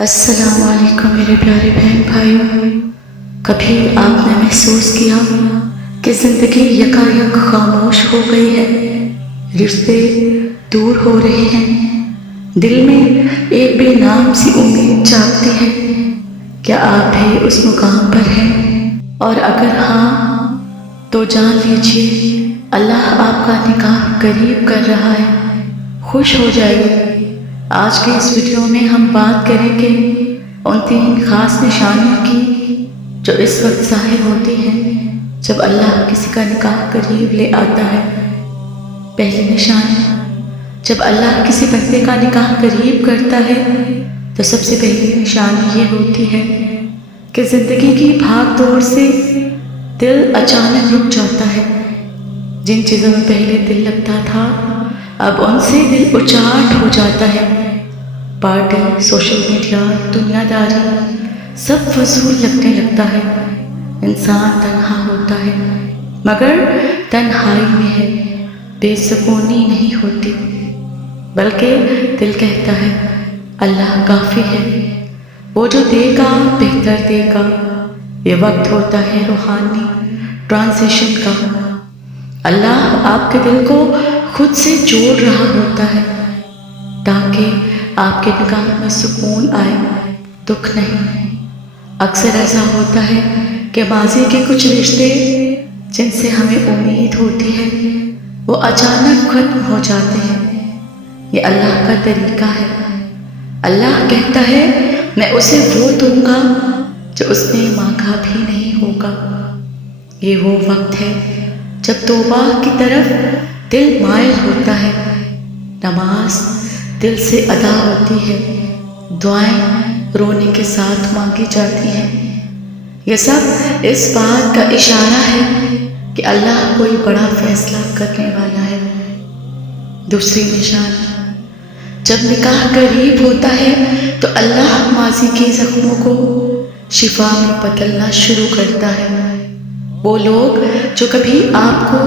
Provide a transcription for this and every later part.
السلام علیکم میرے پیارے بہن بھائیوں، کبھی آپ نے محسوس کیا کہ زندگی یکایک خاموش ہو گئی ہے، رشتے دور ہو رہے ہیں، دل میں ایک بے نام سی امید جاگتی ہے؟ کیا آپ بھی اس مقام پر ہیں؟ اور اگر ہاں تو جان لیجیے اللہ آپ کا نکاح قریب کر رہا ہے، خوش ہو جائیے۔ آج کے اس ویڈیو میں ہم بات کریں گے ان 3 خاص نشانیوں کی جو اس وقت ظاہر ہوتی ہیں جب اللہ کسی کا نکاح قریب لے آتا ہے۔ پہلی نشانی، جب اللہ کسی بندے کا نکاح قریب کرتا ہے تو سب سے پہلی نشانی یہ ہوتی ہے کہ زندگی کی بھاگ دوڑ سے دل اچانک رک جاتا ہے۔ جن چیزوں میں پہلے دل لگتا تھا اب ان سے دل اچاٹ ہو جاتا ہے۔ پارٹی، سوشل میڈیا، دنیا داری سب فضول لگنے لگتا ہے۔ انسان تنہا ہوتا ہے، مگر تنہائی میں ہے بے سکونی نہیں ہوتی، بلکہ دل کہتا ہے اللہ کافی ہے، وہ جو دے گا بہتر دے گا۔ یہ وقت ہوتا ہے روحانی ٹرانزیشن کا۔ اللہ آپ کے دل کو خود سے جوڑ رہا ہوتا ہے تاکہ آپ کے نکاح میں سکون آئے، دکھ نہیں۔ اکثر ایسا ہوتا ہے کہ ماضی کے کچھ رشتے جن سے ہمیں امید ہوتی ہے وہ اچانک ختم ہو جاتے ہیں۔ یہ اللہ کا طریقہ ہے۔ اللہ کہتا ہے میں اسے وہ دوں گا جو اس نے مانگا بھی نہیں ہوگا۔ یہ وہ وقت ہے جب توبہ کی طرف دل مائل ہوتا ہے، نماز دل سے ادا ہوتی ہے، دعائیں رونے کے ساتھ مانگی جاتی ہیں۔ یہ سب اس بات کا اشارہ ہے کہ اللہ کوئی بڑا فیصلہ کرنے والا ہے۔ دوسری نشانی، جب نکاح قریب ہوتا ہے تو اللہ ماضی کے زخموں کو شفا میں بدلنا شروع کرتا ہے۔ وہ لوگ جو کبھی آپ کو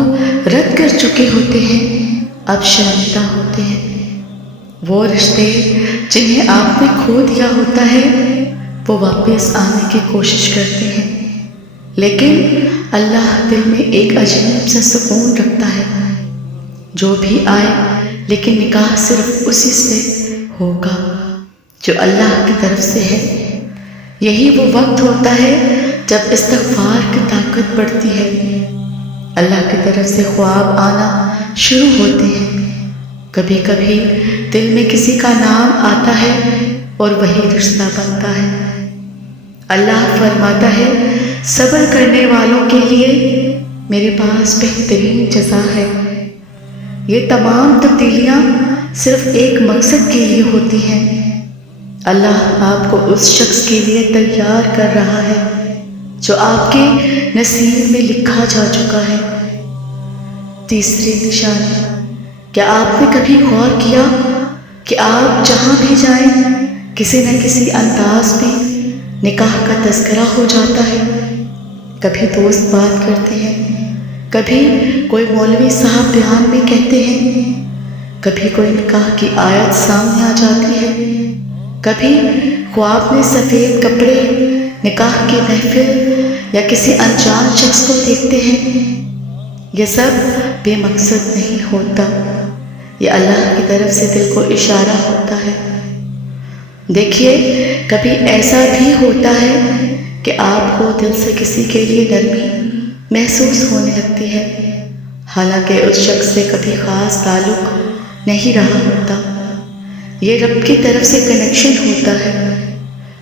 رد کر چکے ہوتے ہیں اب شرمندہ ہوتے ہیں۔ وہ رشتے جنہیں آپ نے کھو دیا ہوتا ہے وہ واپس آنے کی کوشش کرتے ہیں، لیکن اللہ دل میں ایک عجیب سا سکون رکھتا ہے۔ جو بھی آئے لیکن نکاح صرف اسی سے ہوگا جو اللہ کی طرف سے ہے۔ یہی وہ وقت ہوتا ہے جب استغفار کی طاقت بڑھتی ہے، اللہ کی طرف سے خواب آنا شروع ہوتے ہیں۔ کبھی کبھی دل میں کسی کا نام آتا ہے اور وہی رشتہ بنتا ہے۔ اللہ فرماتا ہے صبر کرنے والوں کے لیے میرے پاس بہترین جزا ہے۔ یہ تمام تبدیلیاں صرف ایک مقصد کے لیے ہوتی ہیں۔ اللہ آپ کو اس شخص کے لیے تیار کر رہا ہے جو آپ کے نصیب میں لکھا جا چکا ہے۔ تیسری نشانی، کیا آپ نے کبھی غور کیا کہ آپ جہاں بھی جائیں کسی نہ کسی انداز میں نکاح کا تذکرہ ہو جاتا ہے؟ کبھی دوست بات کرتے ہیں، کبھی کوئی مولوی صاحب بیان میں کہتے ہیں، کبھی کوئی نکاح کی آیت سامنے آ جاتی ہے، کبھی خواب میں سفید کپڑے، نکاح کی محفل یا کسی انجان شخص کو دیکھتے ہیں۔ یہ سب بے مقصد نہیں ہوتا، یہ اللہ کی طرف سے دل کو اشارہ ہوتا ہے۔ دیکھیے کبھی ایسا بھی ہوتا ہے کہ آپ کو دل سے کسی کے لیے نرمی محسوس ہونے لگتی ہے، حالانکہ اس شخص سے کبھی خاص تعلق نہیں رہا ہوتا۔ یہ رب کی طرف سے کنیکشن ہوتا ہے۔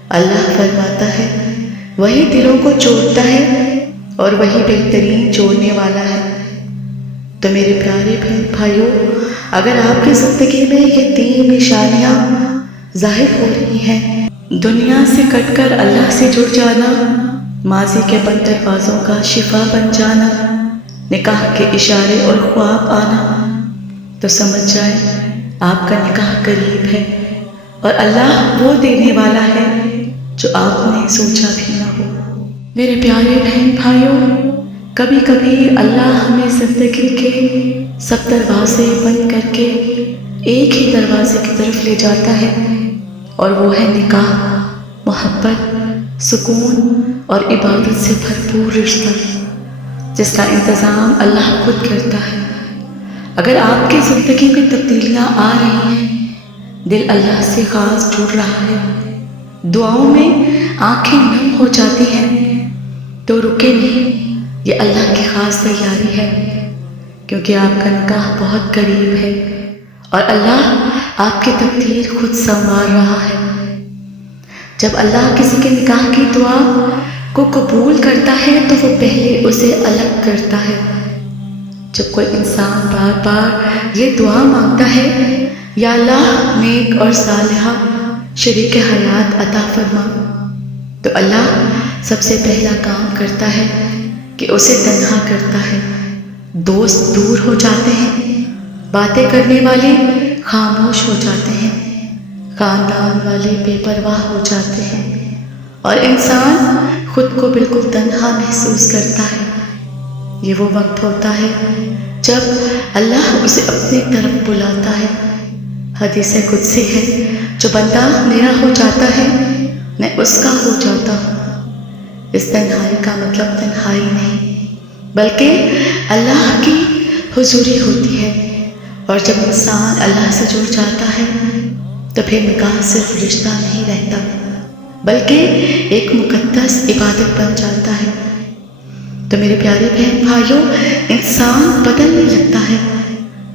اللہ فرماتا ہے وہی دلوں کو جوڑتا ہے اور وہی بہترین جوڑنے والا ہے۔ تو میرے پیارے بہن بھائیوں، اگر آپ کی زندگی میں یہ 3 نشانیاں ظاہر ہو رہی ہیں، دنیا سے کٹ کر اللہ سے جڑ جانا، ماضی کے بند دروازوں کا شفا بن جانا، نکاح کے اشارے اور خواب آنا، تو سمجھ جائیں آپ کا نکاح قریب ہے اور اللہ وہ دینے والا ہے جو آپ نے سوچا بھی نہ ہو۔ میرے پیارے بہن بھائیوں، کبھی کبھی اللہ ہمیں زندگی کے سب دروازے بند کر کے ایک ہی دروازے کی طرف لے جاتا ہے اور وہ ہے نکاح۔ محبت، سکون اور عبادت سے بھرپور رشتہ جس کا انتظام اللہ خود کرتا ہے۔ اگر آپ کی زندگی میں تبدیلیاں آ رہی ہیں، دل اللہ سے خاص جڑ رہا ہے، دعاؤں میں آنکھیں نم ہو جاتی ہیں، تو رکے نہیں، یہ اللہ کی خاص تیاری ہے، کیونکہ آپ کا نکاح بہت قریب ہے اور اللہ آپ کی تقدیر خود سنوار رہا ہے۔ جب اللہ کسی کے نکاح کی دعا کو قبول کرتا ہے تو وہ پہلے اسے الگ کرتا ہے۔ جب کوئی انسان بار بار یہ دعا مانگتا ہے، یا اللہ نیک اور صالحہ شریک حیات عطا فرما، تو اللہ سب سے پہلا کام کرتا ہے کہ اسے تنہا کرتا ہے۔ دوست دور ہو جاتے ہیں، باتیں کرنے والے خاموش ہو جاتے ہیں، خاندان والے بے پرواہ ہو جاتے ہیں، اور انسان خود کو بالکل تنہا محسوس کرتا ہے۔ یہ وہ وقت ہوتا ہے جب اللہ اسے اپنی طرف بلاتا ہے۔ حدیث قدسی ہے، جو بندہ میرا ہو جاتا ہے میں اس کا ہو جاتا ہوں۔ اس تنہائی کا مطلب تنہائی نہیں، بلکہ اللہ کی حضوری ہوتی ہے، اور جب انسان اللہ سے جڑ جاتا ہے تو پھر نکاح صرف رشتہ نہیں رہتا، بلکہ ایک مقدس عبادت بن جاتا ہے۔ تو میرے پیارے بہن بھائیوں، انسان بدلنے لگتا ہے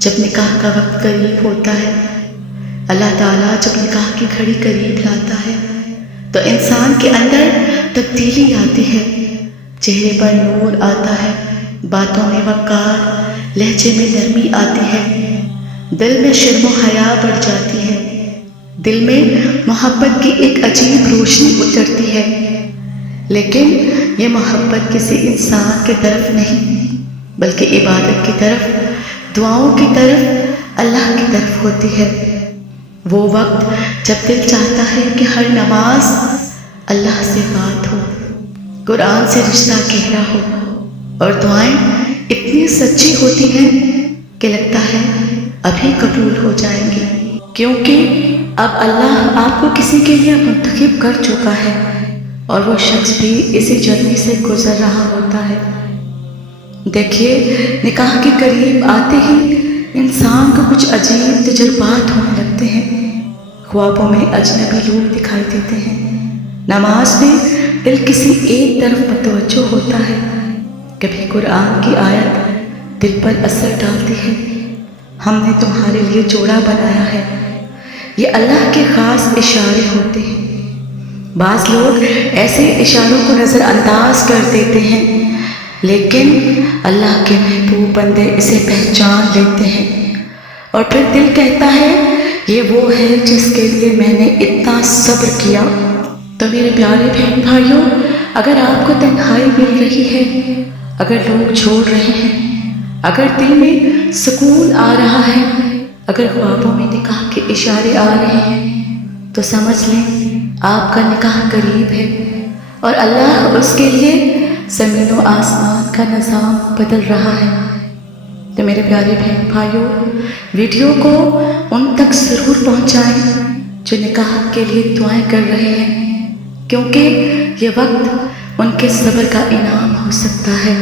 جب نکاح کا وقت قریب ہوتا ہے۔ اللہ تعالیٰ جب نکاح کی گھڑی قریب لاتا ہے تو انسان کے اندر تبدیلی آتی ہے، چہرے پر نور آتا ہے، باتوں میں وقار، لہجے میں نرمی آتی ہے، دل میں شرم و حیا بڑھ جاتی ہے، دل میں محبت کی ایک عجیب روشنی اترتی ہے۔ لیکن یہ محبت کسی انسان کی طرف نہیں، بلکہ عبادت کی طرف، دعاؤں کی طرف، اللہ کی طرف ہوتی ہے۔ وہ وقت جب دل چاہتا ہے کہ ہر نماز اللہ سے بات ہو، قرآن سے رشتہ گہرا ہو، اور دعائیں اتنی سچی ہوتی ہیں کہ لگتا ہے ابھی قبول ہو جائیں گی، کیونکہ اب اللہ آپ کو کسی کے لیے منتخب کر چکا ہے، اور وہ شخص بھی اسی جرنی سے گزر رہا ہوتا ہے۔ دیکھیے، نکاح کے قریب آتے ہی انسان کو کچھ عجیب تجربات ہونے لگتے ہیں۔ خوابوں میں اجنبی لوگ دکھائی دیتے ہیں، نماز میں دل کسی ایک طرف متوجہ ہوتا ہے، کبھی قرآن کی آیت دل پر اثر ڈالتی ہے، ہم نے تمہارے لیے جوڑا بنایا ہے۔ یہ اللہ کے خاص اشارے ہوتے ہیں۔ بعض لوگ ایسے اشاروں کو نظر انداز کر دیتے ہیں، لیکن اللہ کے محبوب بندے اسے پہچان لیتے ہیں، اور پھر دل کہتا ہے یہ وہ ہے جس کے لیے میں نے اتنا صبر کیا۔ تو میرے پیارے بہن بھائیوں، اگر آپ کو تنہائی مل رہی ہے، اگر لوگ چھوڑ رہے ہیں، اگر دل میں سکون آ رہا ہے، اگر خوابوں میں نکاح کے اشارے آ رہے ہیں، تو سمجھ لیں آپ کا نکاح قریب ہے، اور اللہ اس کے لیے زمین و آسمان کا نظام بدل رہا ہے۔ تو میرے پیارے بہن بھائیوں، ویڈیو کو ان تک ضرور پہنچائیں جو نکاح کے لیے دعائیں کر رہے ہیں، کیونکہ یہ وقت ان کے صبر کا انعام ہو سکتا ہے۔